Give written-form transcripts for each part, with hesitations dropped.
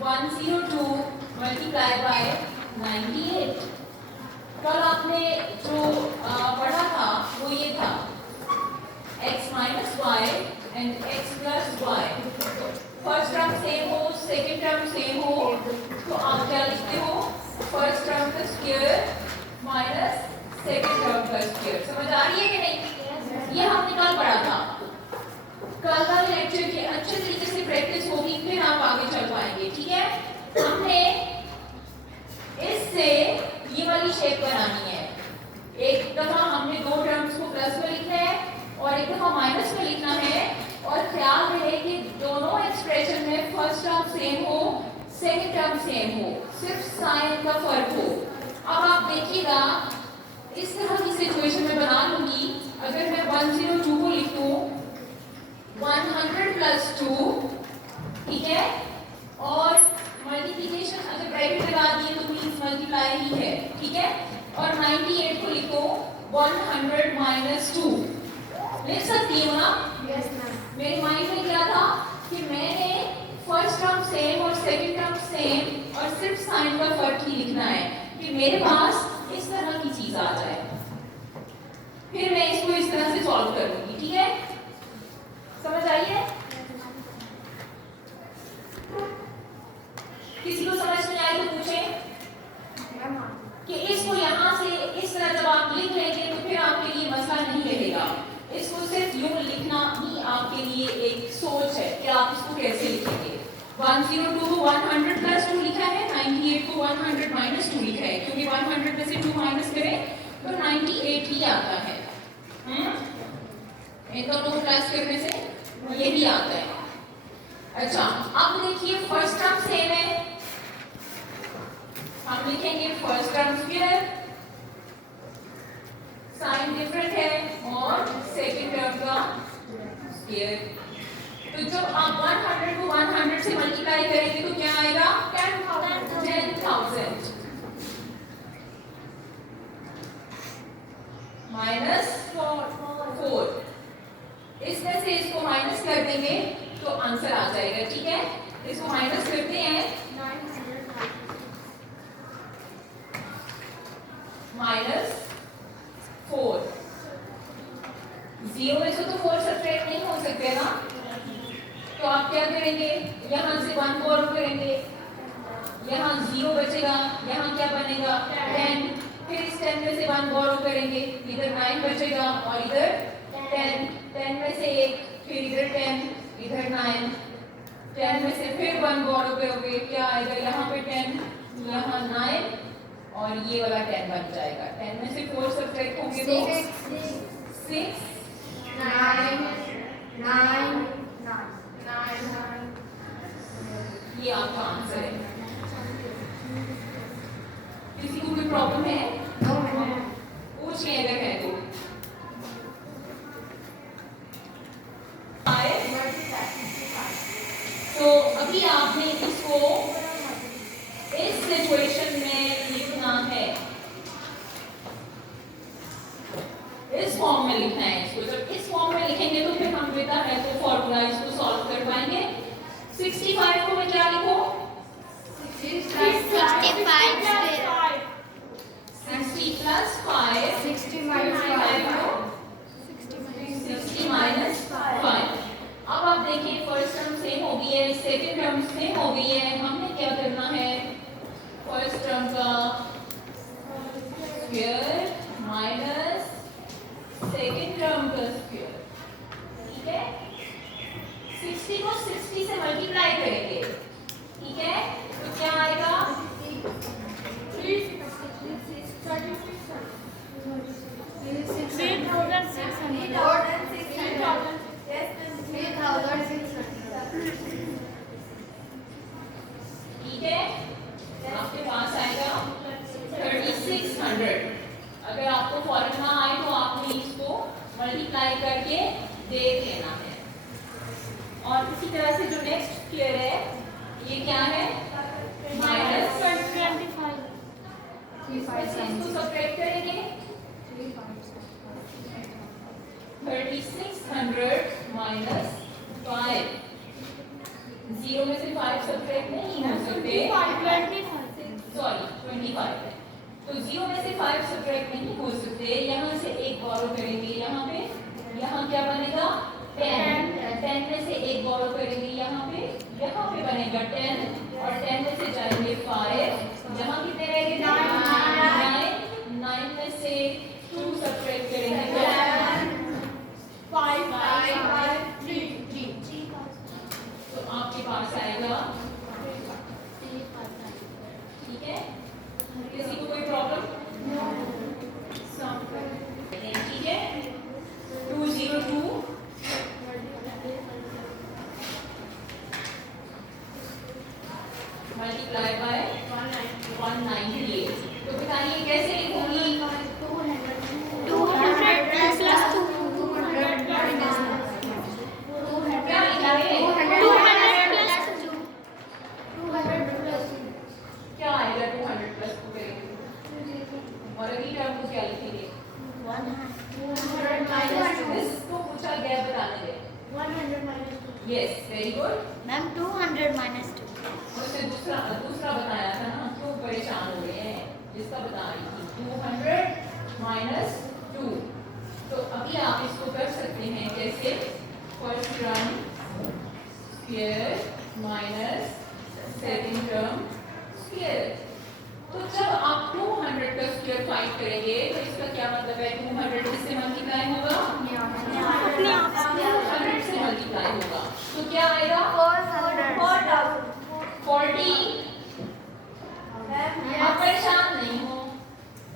102 multiply by 98। कल आपने जो पढ़ा था वो ये था x minus Y and x plus Y. First term same हो, सेकेंड टर्म सेम हो, तो आप क्या लिखते हो? फर्स्ट टर्म का स्क्वायर माइनस सेकेंड टर्म का स्क्वायर। समझ आ रही है कि नहीं? ये हमने कल पढ़ा था। कल का लेक्चर की अच्छे तरीके से प्रैक्टिस होगी, फिर आप आगे चल पाएंगे। ठीक है, हमने इससे ये वाली शेप बनानी है। एक दफा हमने दो टर्म्स को प्लस में लिखना है और एक दफा माइनस में लिखना है, और ख्याल रहे कि दोनों एक्सप्रेशन में फर्स्ट टर्म सेम हो, सेकंड टर्म सेम हो, सिर्फ साइन का फर्क हो। अब आप देखिएगा, इस तरह की सिचुएशन में बना लूंगी। अगर मैं 102 को लिखूं 100 प्लस 2, ठीक है, और मल्टीप्लिकेशन अगर ब्रैकेट लगा दिए तो मींस मल्टीप्लाई ही है। ठीक है, और 98 को लिखो 100 माइनस 2। लिख सकती हूँ ना? Yes ma'am. मेरे माइंड में क्या था कि मैंने फर्स्ट टर्म सेम और सेकंड टर्म सेम और सिर्फ साइन का फर्क ही लिखना है कि मेरे पास इस तरह की चीज आ जाए। फिर मैं इसको इस तरह से सॉल्व कर लूंगी। ठीक है, समझ आई है? किसी को समझ नहीं आई तो पूछें कि इसको यहाँ से इस तरह जब आप लिख लेंगे तो फिर आपके लिए मसला नहीं रहेगा। इसको सिर्फ यूं लिखना ही आपके लिए एक सोच है कि आप इसको कैसे लिखेंगे। 102 को 100 प्लस 2 लिखा है, 98 को 100 माइनस 2 लिखा है, क्योंकि 100 में से 2 माइनस करें तो 98 ही आता है। इन दोनों को प्लस करने से यही आता है। अच्छा, अब देखिए फर्स्ट टर्म सेम है, हम लिखेंगे first term square, sign different है, और सेकंड टर्म का स्क्वायर। तो जब आप 100 को 100 से मल्टीप्लाई करेंगे तो क्या आएगा? 10,000 माइनस 4। इसमें से इसको माइनस कर देंगे तो आंसर आ जाएगा। ठीक है, इसको माइनस करते हैं, माइनस 4। 0 में से तो 4 सब्ट्रैक्ट नहीं हो सकते ना, तो आप क्या करेंगे? यहाँ से 1 बोरो करेंगे, यहाँ 0 बचेगा, यहाँ क्या बनेगा? 10। फिर इस 10 में से 1 बोरो करेंगे, इधर 9 बचेगा और इधर 10। 10 में से 1, फिर इधर 10, इधर 9। 10 में से फिर 1 बोरो करोगे, क्या आएगा? यहाँ पे 10, यहाँ 9 और ये वाला 10 बन जाएगा। 10 में से 4 सब्ट्रैक्ट होंगे तो 6, 9, 9, ये आपका आंसर है। किसी को कोई प्रॉब्लम है? पूछिए अगर है तो। तो अभी आपने इसको इस सिचुएशन में लिखना है, इस फॉर्म में लिखना है इसको। जब इस फॉर्म में लिखेंगे तो फिर हम बेटा है तो फॉर्मूला इसको सॉल्व कर पाएंगे। 65 को मैं क्या लिखूं? 65 60 प्लस 5, 60 minus 5, 60 माइनस 5। अब आप देखिए फर्स्ट टर्म सेम हो गई है, सेकंड टर्म सेम हो गई है। हमने क्या करना है? फर्स्ट टर्म का स्क्वायर माइनस सेकंड टर्म का स्क्वायर। ठीक है, 60 को 60 से मल्टीप्लाई करेंगे। ठीक है, तो क्या आएगा? 3600। ठीक है, आपके पास आएगा 3600। अगर आपको फॉर्मूला आए तो आपने इसको मल्टीप्लाई करके देख लेना है। और इसी तरह से जो नेक्स्ट स्क्वायर है ये क्या है? माइनस 25। इसको सब्ट्रैक्ट करेंगे 3600 माइनस 5। 0 में से 5 सब्ट्रैक्ट नहीं हो सकता। सकते, 25 है, तो 0 में से 5 सब्ट्रैक्ट नहीं हो सकते, यहाँ से एक बोरो करेंगे, यहाँ पे, यहाँ क्या बनेगा 10, 10 में से एक बोरो करेंगे, यहाँ पे बनेगा 10 और 10 में से जाएंगे 5, यहाँ कितने रहेंगे 9 में से 2 सब्ट्रैक्ट करेंगे 5 तो आपके पास आएगा, ठीक है, किसी को कोई प्रॉब्लम, ठीक है, 202 मल्टीप्लाई बाय 198, तो बताइए कैसे लिखूंगी, 200 plus 2 क्या लिखा है, 200 plus 2 क्या आएगा 200 प्लस 2 करेंगे, और अगली टर्म को क्या लिखेंगे, 100 minus 2 इसको पूछा गया बताने दे, 100 minus 2 yes very good, ma'am 200 minus 2 उससे दूसरा बताया था ना, क्यों परेशान हो रहे हैं, जिसका बता रही थी 200 माइनस 2, तो अभी आप इसको कर सकते हैं कैसे, first term square minus second term square, तो जब आप 200 का स्क्वायर फाइंड करेंगे तो इसका क्या मतलब है, 200 किससे मल्टीप्लाई होगा, अपने आप 100 से मल्टीप्लाई होगा, तो क्या आएगा 40, आप परेशान नहीं हो,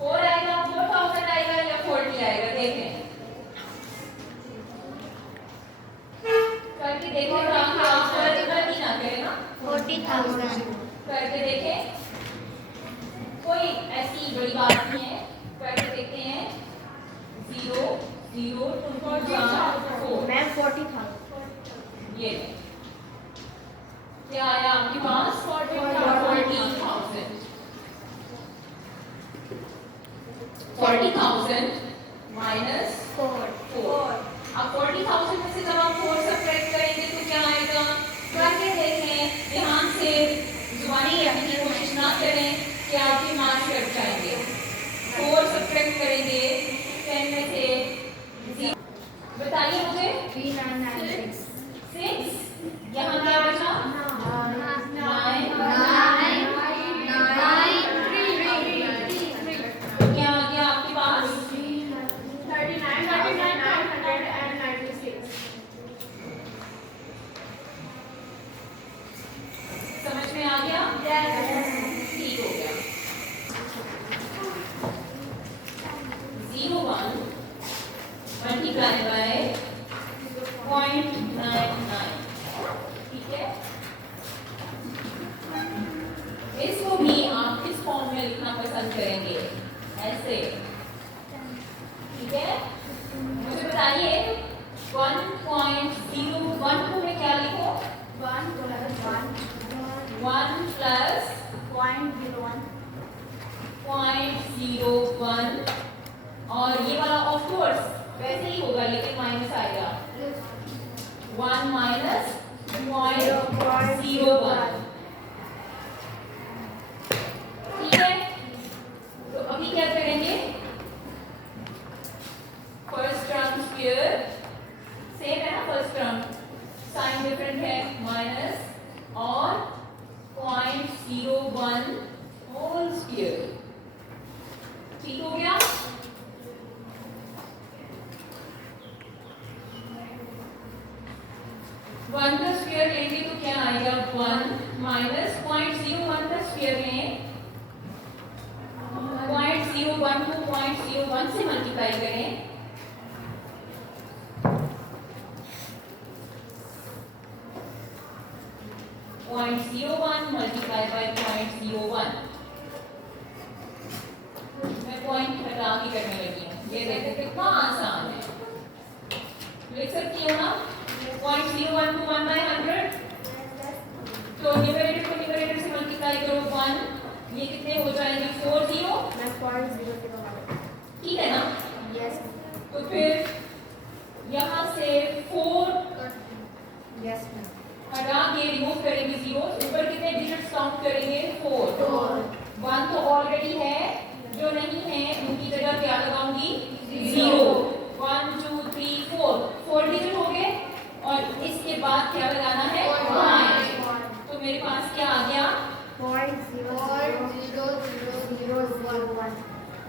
4 आएगा, 4000 आएगा या 40 आएगा, देखें करके देखें, आप गलती ना करें ना, 40,000 करके देखें, कोई ऐसी बड़ी बात नहीं है, करके देखते हैं, 0 0 4 मैम 40,000 ये क्या आया आपके पास 40,000 माइनस 4, अब 40,000 में से जब आप 4 सब्ट्रैक्ट करेंगे तो क्या आएगा, करके देखें, ध्यान से, जुबानी रखने की कोशिश ना करें कि आपके मार्क्स कट जाएंगे, 4 सब्ट्रैक्ट करेंगे 10 में से, बताइए मुझे 6, यहाँ क्या बचा 9, क्या आ गया आपके पास 39,996 समझ में आ गया, ठीक हो गया, 01 मल्टीप्लाई बाय 0.99, ठीक है, इसको भी आप किस फॉर्म में लिखना पसंद करेंगे, ऐसे, ठीक है, मुझे बताइए 1.01 को मैं क्या लिखूं, 1 प्लस 0.01 और ये वाला ऑफ कोर्स वैसे ही होगा लेकिन माइनस आएगा, 1 माइनस 0.01, ठीक है, तो अभी क्या करेंगे, फर्स्ट टर्म स्क्वायर सेम है ना, फर्स्ट टर्म साइन डिफरेंट है, माइनस और 0.01 होल स्क्वायर, ठीक हो गया, वन का स्क्वायर लेंगे तो क्या आएगा 1 माइनस 0.01 का स्क्वायर लें, 0.01 को 0.01 से मल्टीप्लाई करें, 0.01 मल्टीप्लाई बाय 0.01, मैं पॉइंट हटा के करने लगी हूँ, ये देखो कितना आसान है, लिख सकती हूँ ना, 0.01 को 1/100, तो न्यूमरेटर को न्यूमरेटर से मल्टीप्लाई करो 1, ये कितने हो जाएंगे 40, ठीक है ना, तो फिर यहाँ से 4 हटा के रिमूव करेंगे जीरो, ऊपर कितने डिजिट्स काउंट करेंगे 4 1 तो ऑलरेडी है, जो नहीं है उनकी जगह क्या लगाऊंगी 0 1 2 3 4 डिजिट हो गए और इसके बाद क्या लगाना है 1 तो मेरे पास क्या आ गया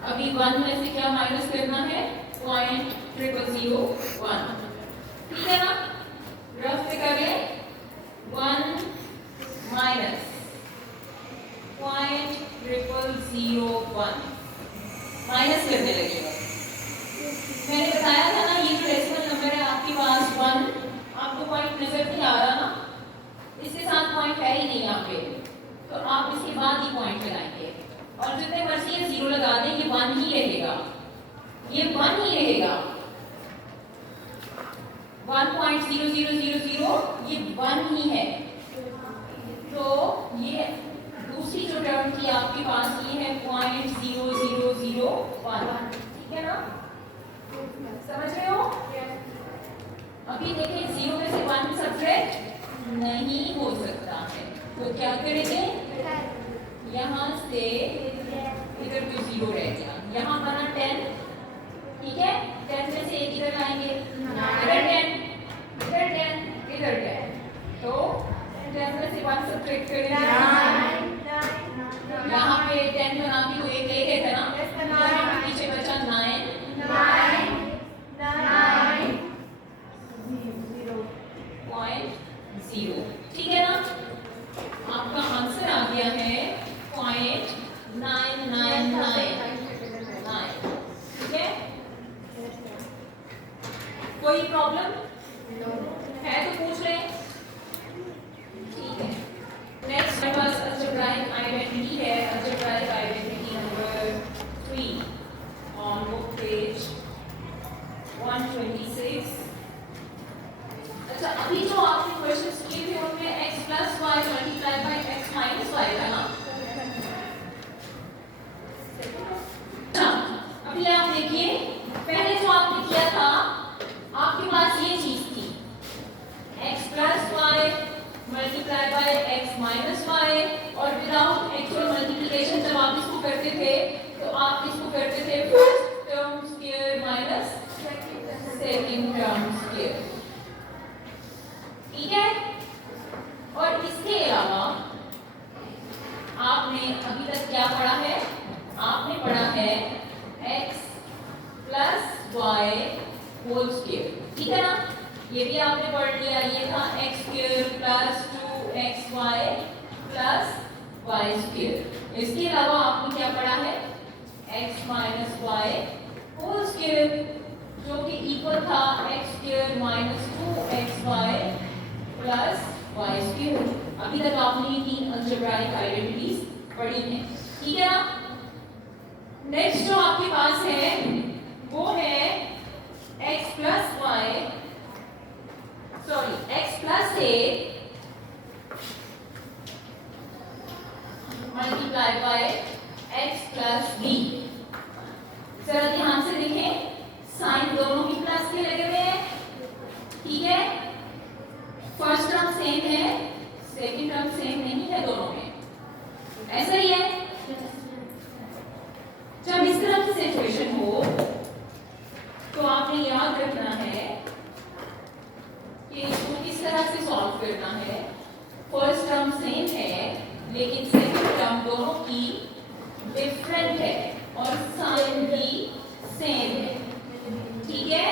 अभी 1 में से क्या माइनस करना है 0.0001 ठीक है ना रफ से कर ले 1 माइनस 0.0001 माइनस करने लगेगा। मैंने बताया था ना ये जो डेसिमल नंबर है आपके पास 1 आपको पॉइंट नजर नहीं आ रहा ना, इसके साथ पॉइंट है ही नहीं यहाँ पे, तो आप इसके बाद ही पॉइंट लगाएंगे और जितने मर्जी ये 0 लगा दें ये 1 ही रहेगा, ये 1 ही रहेगा 1.0000 ये 1 ही है। तो ये दूसरी जो टर्म थी आपके पास ये है 0.0001 ठीक है ना, समझ रहे हो? अभी देखिए 0 में से 1 सब्ट्रैक्ट नहीं हो सकता है, तो क्या करेंगे यहाँ से इधर तो 0 रह गया, यहाँ बना 10 ठीक है, 10 में से एक इधर लाएंगे इधर 10 इधर 10 तो 10 में से 1 सब्ट्रैक्ट करेंगे यहाँ पे 10 बना के तो एक ले गए थे ना, यहाँ पीछे बचा 9.0 ठीक है ना, आपका आंसर आ गया है 0.9999 ठीक है। कोई प्रॉब्लम है तो पूछ रहे ठीक है। नेक्स्ट हमारे पास अलजेब्राइक आइडेंटिटी है, algebraic identity number 3 on book page 126। अच्छा अभी जो आपने क्वेश्चंस किए थे उनमें x plus Y multiply by x minus Y था ना, अभी आप देखिए पहले जो आपने किया था आपके पास ये चीज थी x plus Y multiply by x minus Y और विदाउट एक्चुअल मल्टीप्लिकेशन जब आप इसको करते थे तो आप इसको करते थे first term square minus second term square ठीक है। और इसके अलावा आपने अभी तक क्या पढ़ा है, आपने पढ़ा है x plus Y whole square ठीक है ना, ये भी आपने पढ़ लिया, ये था x square plus 2xy plus Y square. इसके अलावा आपने क्या पढ़ा है x minus Y whole square जो कि इक्वल था x square minus 2xy plus Y square. अभी तक आपने ये 3 अलजेब्राइक आइडेंटिटीज पढ़ी हैं ठीक है ना। नेक्स्ट जो आपके पास है वो है x plus Y x plus a multiply by x plus b। जरा ध्यान से देखें साइन दोनों ही प्लस के लगे हुए हैं ठीक है, फर्स्ट टर्म सेम है सेकंड टर्म सेम नहीं है दोनों में, ऐसा ही है। जब इस तरह की सिचुएशन हो तो आपने याद रखना है कि इसको किस तरह से सॉल्व करना है। फर्स्ट टर्म सेम है लेकिन सेकंड टर्म दोनों की डिफरेंट है और साइन भी सेम है ठीक है।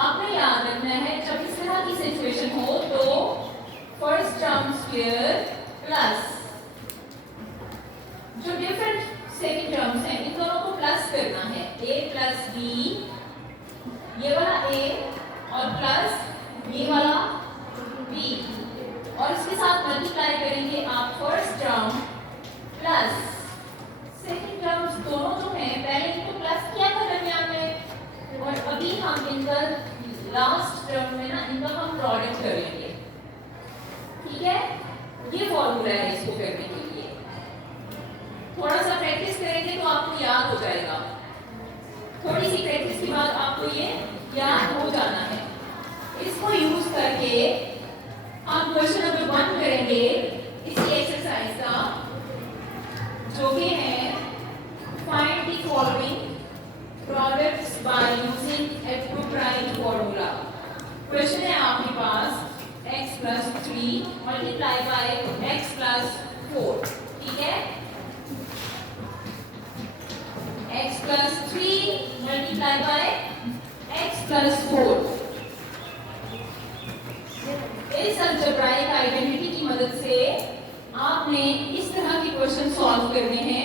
आपने याद रखना है जब इस तरह की सिचुएशन हो तो फर्स्ट टर्म स्क्वायर प्लस जो डिफरेंट सेकंड टर्म्स हैं इन दोनों को प्लस करना है, a प्लस b ये वाला a और प्लस ये वाला b और इसके साथ मल्टीप्लाई करेंगे आप first term plus second terms दोनों जो हैं पहले इनको प्लस किया था दरमियान में और अभी हम इनका लास्ट टर्म में ना इनका हम प्रोडक्ट करेंगे ठीक है। ये फॉर्मूला है इसको करने के लिए, थोड़ा सा प्रैक्टिस करेंगे तो आपको याद हो जाएगा, थोड़ी सी प्रैक्टिस के बाद आपको ये याद हो जाना है। इसको यूज करके हम क्वेश्चन नंबर 1 करेंगे इसी एक्सरसाइज का, जो भी है find the following products by using appropriate formula. Question है आपके पास x plus 3 multiply by x plus 4, ठीक है। x plus 3 multiply by x plus 4। इस अलजेब्राइक आइडेंटिटी की मदद से आपने इस तरह के क्वेश्चन सॉल्व करने हैं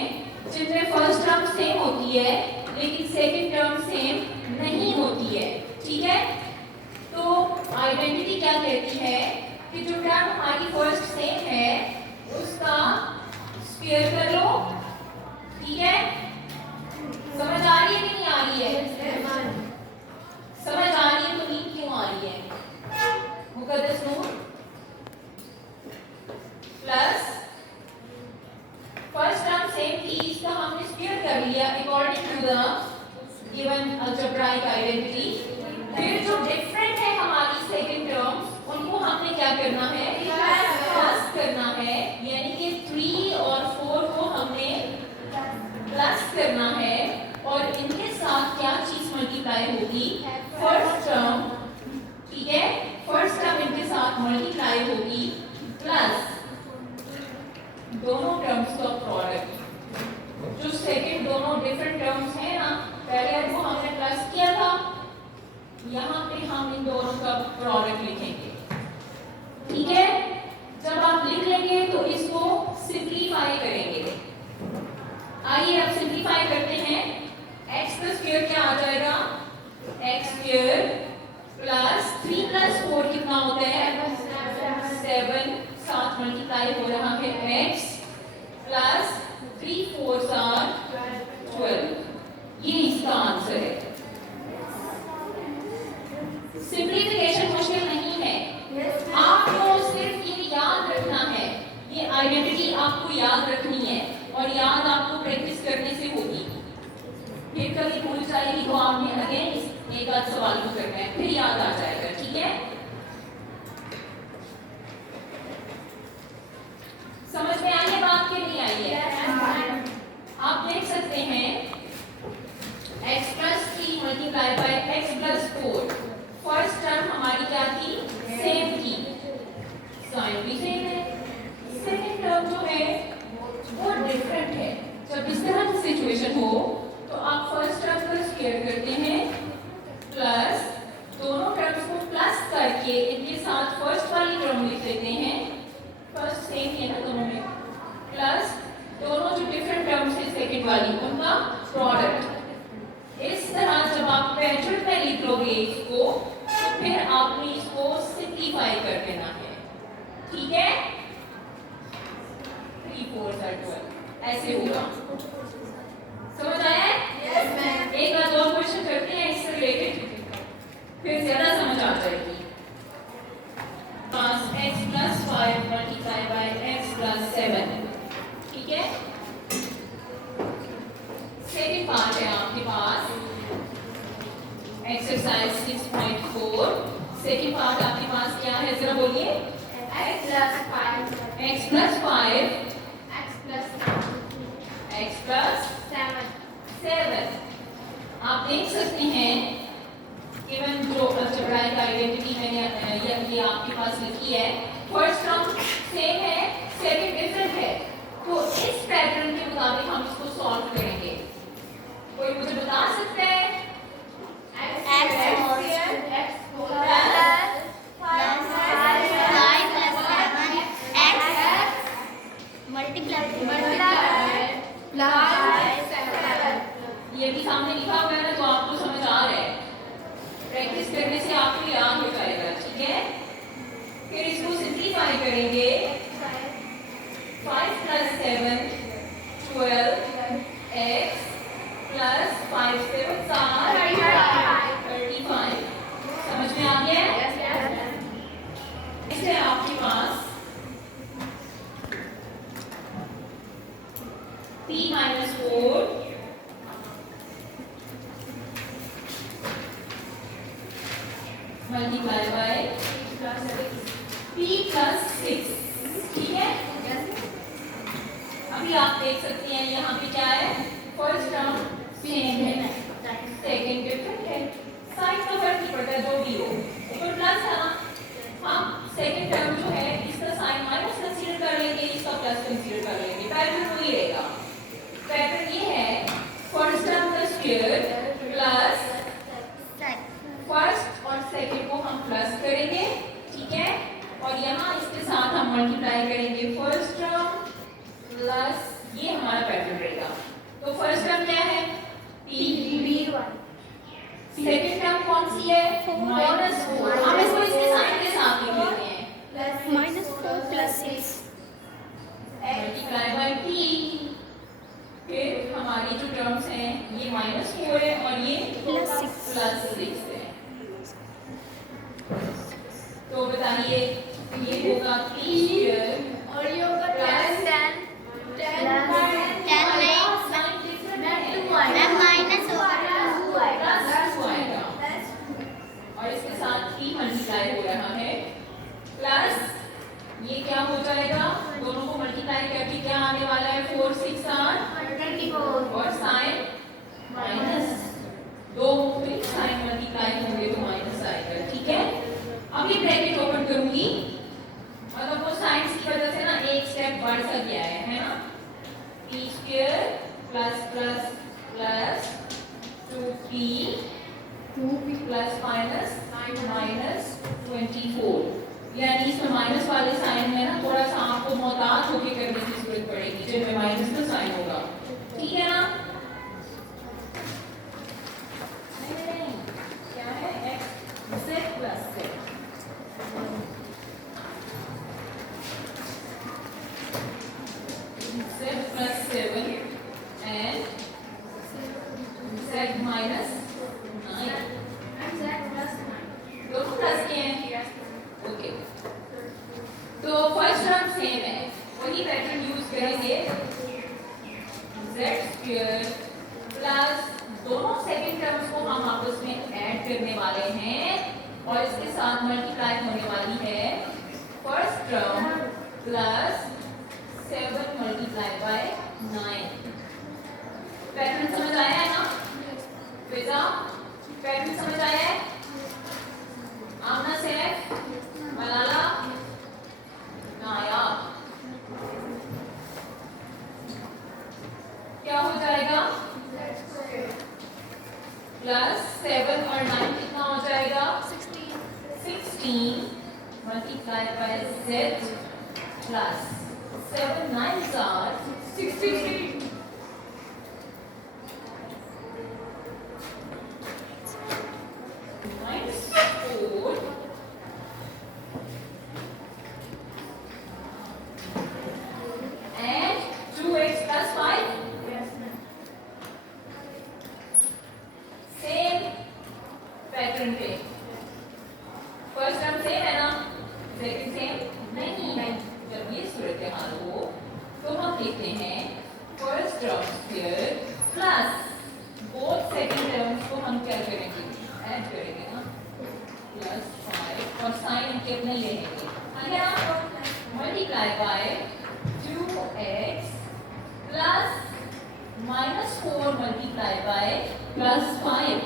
जिनमें फर्स्ट टर्म सेम होती है लेकिन सेकंड टर्म सेम नहीं होती है, ठीक है। तो आइडेंटिटी क्या कहती है कि जो टर्म हमारी फर्स्ट सेम है उसका स्क्वायर कर लो, ठीक है। समझ आ रही है कि नहीं आ रही है? समझ आ रही है तो नींद क्यों आ रही है? मुकद्दस नूर प्लस फर्स्ट टर्म सेम थी, इसका हमने स्क्वायर कर लिया according to the given algebraic identity. फिर जो डिफरेंट है हमारी सेकंड टर्म्स उनको हमने क्या करना है, प्लस करना है, यानी कि 3 और 4 को हमने प्लस करना है और इनके साथ क्या चीज मल्टीप्लाई होगी, फर्स्ट टर्म, ठीक है। फर्स्ट टर्म इनके साथ मल्टीप्लाई होगी प्लस दोनों टर्म्स का प्रोडक्ट। जो सेकंड दोनों डिफरेंट टर्म्स हैं ना, पहले को हमने प्लस किया था, यहाँ पे हम इन दोनों का प्रोडक्ट लिखेंगे, ठीक है। जब आप लिख लेंगे तो इसको सिंपलीफाई करेंगे। आइए अब सिंपलीफाई करते हैं। x का स्क्वायर क्या आ जाएगा, x स्क्वायर प्लस 3 प्लस 4 कितना होता है, 7, साथ मल्टीप्लाई हो रहा है x प्लस 3 4 12। ये इसका आंसर है। सिंपलीफिकेशन मुश्किल नहीं है, आपको सिर्फ ये याद रखना है, ये आइडेंटिटी आपको याद रखनी है और याद आपको प्रैक्टिस करने से होगी। फिर कभी भूल जाएगी तो आपने अगेन एक आध सवाल को करना है, फिर याद आ जाएगा, ठीक है। समझ में आई है बात कि नहीं आई है? आप देख सकते हैं x plus 3 multiply by x plus 4। First term हमारी क्या थी, सेम थी, साइन भी सेम है। सेकंड टर्म जो है वो डिफरेंट है। जब इस तरह की सिचुएशन हो तो आप फर्स्ट टर्म का स्क्वायर करते हैं प्लस दोनों टर्म्स को प्लस करके इनके साथ फर्स्ट वाली टर्म लिख लेते हैं, फर्स्ट सेम है ना दोनों में, प्लस दोनों जो डिफरेंट टर्म्स है सेकंड वाली उनका प्रोडक्ट। इस तरह जब आप पैटर्न में लिख लोगे इसको तो फिर आपने इसको सिंपलीफाई कर देना है, ठीक है। 3 4 12 ऐसे होगा। समझ आया है? Yes ma'am. एक बार और क्वेश्चन करते हैं इससे रिलेटेड, फिर ज्यादा समझ आ जाएगी। पास x plus 5 multiply by x plus 7, ठीक है। सेकंड पार्ट है आपके पास एक्सरसाइज 6.4। सेकंड पार्ट आपके पास क्या है, जरा बोलिए। x plus 5 x plus 5 x plus 7। आप देख सकते हैं इवन जो अलजेब्राइक आइडेंटिटी मैंने ये आपके पास लिखी है, फर्स्ट टर्म सेम है, सेकंड डिफरेंट है, तो इस पैटर्न के मुताबिक हम इसको सॉल्व करेंगे। कोई मुझे बता सकता है? ये भी सामने लिखा हुआ है ना, तो आपको समझ आ रहा है, प्रैक्टिस करने से आपको याद हो जाएगा, ठीक है। फिर इसको सिंपलीफाई करेंगे, 5 plus 7 12 x plus 5 7 35। समझ में आ गया? इससे आपके पास p minus 4 multiply by p plus 6, ठीक है। अभी आप देख सकते हैं यहाँ पे क्या है, फर्स्ट टर्म सेम है, सेकंड डिफरेंट है, साइन का फर्क नहीं पड़ता जो भी हो, ऊपर प्लस है ना, हम सेकंड टर्म जो है इसका साइन माइनस कंसीडर कर लेंगे, इसका प्लस कंसीडर कर लेंगे, पैटर्न वही रहेगा। पैटर्न ये है, फर्स्ट टर्म का स्क्वायर प्लस फर्स्ट और सेकंड को हम प्लस करेंगे, ठीक है, और यहाँ इसके साथ हम मल्टीप्लाई करेंगे फर्स्ट टर्म प्लस, ये हमारा पैटर्न रहेगा। तो फर्स्ट टर्म क्या है, p, सेकंड टर्म कौन सी है, -4, हम इसको इसके साइन के साथ लिख लेते हैं, -4 + 6 मल्टीप्लाई बाय p, फिर हमारी जो टर्म्स हैं ये -4 है और ये +6 है। तो बताइए ये होगा p² और ये होगा 10 और इसके साथ p मल्टीप्लाई हो रहा है, प्लस ये क्या हो जाएगा, दोनों को मल्टीप्लाई करके क्या आने वाला है, 4 6 8 और साइन माइनस, दो साइन मल्टीप्लाई होंगे तो माइनस आएगा, ठीक है। अब ये ब्रैकेट ओपन करूंगी, मतलब वो साइंस की वजह से ना एक स्टेप बढ़ सा गया है ना, p² plus plus plus 2p plus minus minus 24, यानी इसमें माइनस वाले साइन में ना थोड़ा सा आपको मोहतात होके करने की जरूरत पड़ेगी, जिनमें माइनस का साइन होगा, ठीक है ना। क्या है, z plus z, z plus 7 and z minus 9, दोनों प्लस के हैं, ओके। तो फर्स्ट टर्म सेम है, वही पैटर्न यूज करेंगे, z² प्लस दोनों सेकंड टर्म्स को हम आपस में ऐड करने वाले हैं और इसके साथ मल्टीप्लाई होने वाली है first term plus 7 multiply by 9। Pattern समझ आया है ना बेटा, पैटर्न समझ आया है, आमना से मलाला नायाब, क्या हो जाएगा, प्लस 7 और 9 कितना हो जाएगा, 16 multiply by z plus 7 9s are 63 minus 4 and 2x plus 5, same pattern पे, फर्स्ट टर्म सेम है ना, सेकंड सेम नहीं है। जब ये सूरत हाल हो तो हम लिखते हैं first term square plus both second terms को हम क्या करेंगे, ऐड करेंगे ना, प्लस 5 और साइन के अपने लेंगे, ठीक है ना, multiply by 2x plus -4 multiply by plus 5,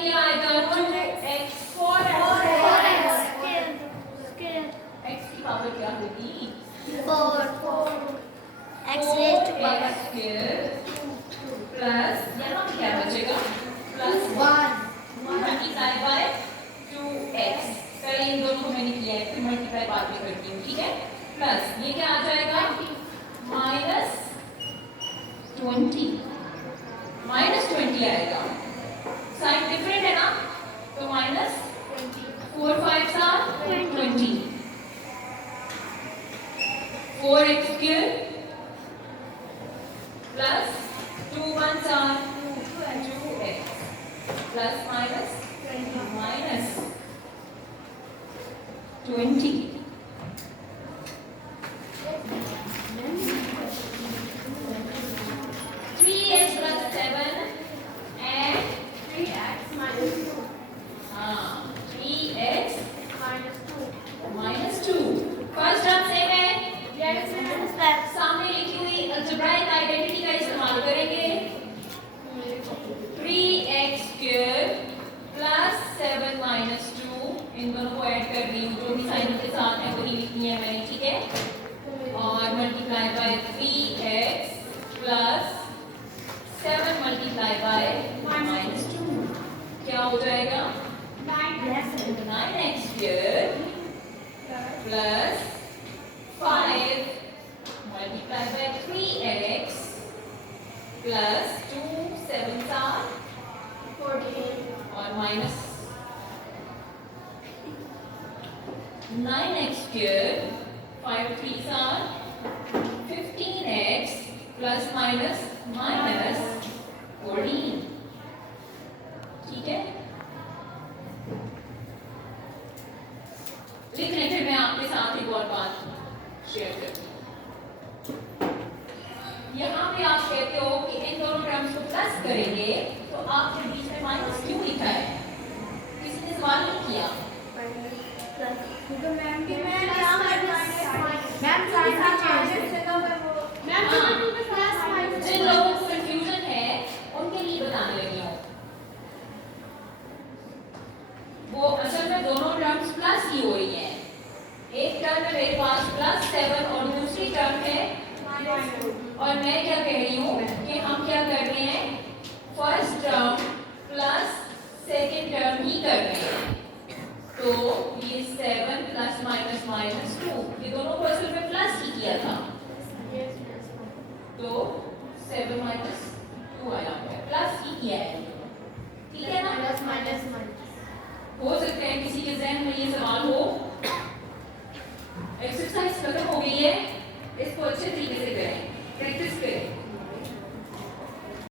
ये आएगा 2x 4x, x की पावर क्या होगी, 4 x raised to power plus यहाँ क्या बचेगा, प्लस 1 मल्टीप्लाई बाय 2x, पहले इन दोनों को मैंने किया है, फिर मल्टीप्लाई बाद में करती हूँ, ठीक है, प्लस ये क्या आ जाएगा, -20 आएगा, साइन डिफरेंट है ना, तो -4 5s are 20, 4x² plus 2 1s are 2x plus minus -20, plus 7 multiply by -2 क्या हो जाएगा 9x square plus 5 multiply by 3x plus 2 7 और minus 9x square 5 3 15x plus minus 14 ठीक है। लिख लें फिर मैं आपके साथ एक और बात शेयर करती हूँ। यहाँ पे आप कहते हो कि इन दोनों टर्म्स को प्लस करेंगे तो आपने बीच में माइनस क्यों लिखा है? किसी ने सवाल नहीं किया? जिन लोगों को कंफ्यूजन है उनके लिए बताने लगी हूँ। वो असल में दोनों टर्म्स प्लस ही हो रही हैं। एक टर्म में मेरे पास +7 और दूसरी टर्म है और मैं क्या कह रही हूँ कि हम क्या कर रहे हैं first term plus second term ही कर रहे हैं। तो ये 7 प्लस माइनस -2 ये दोनों को असल में प्लस ही किया था तो 7 -2 आया है प्लस ही किया है ठीक है ना। हो सकता है किसी के जहन में ये सवाल हो। एक्सरसाइज खत्म हो गई है इसको अच्छे तरीके से करें प्रैक्टिस करें।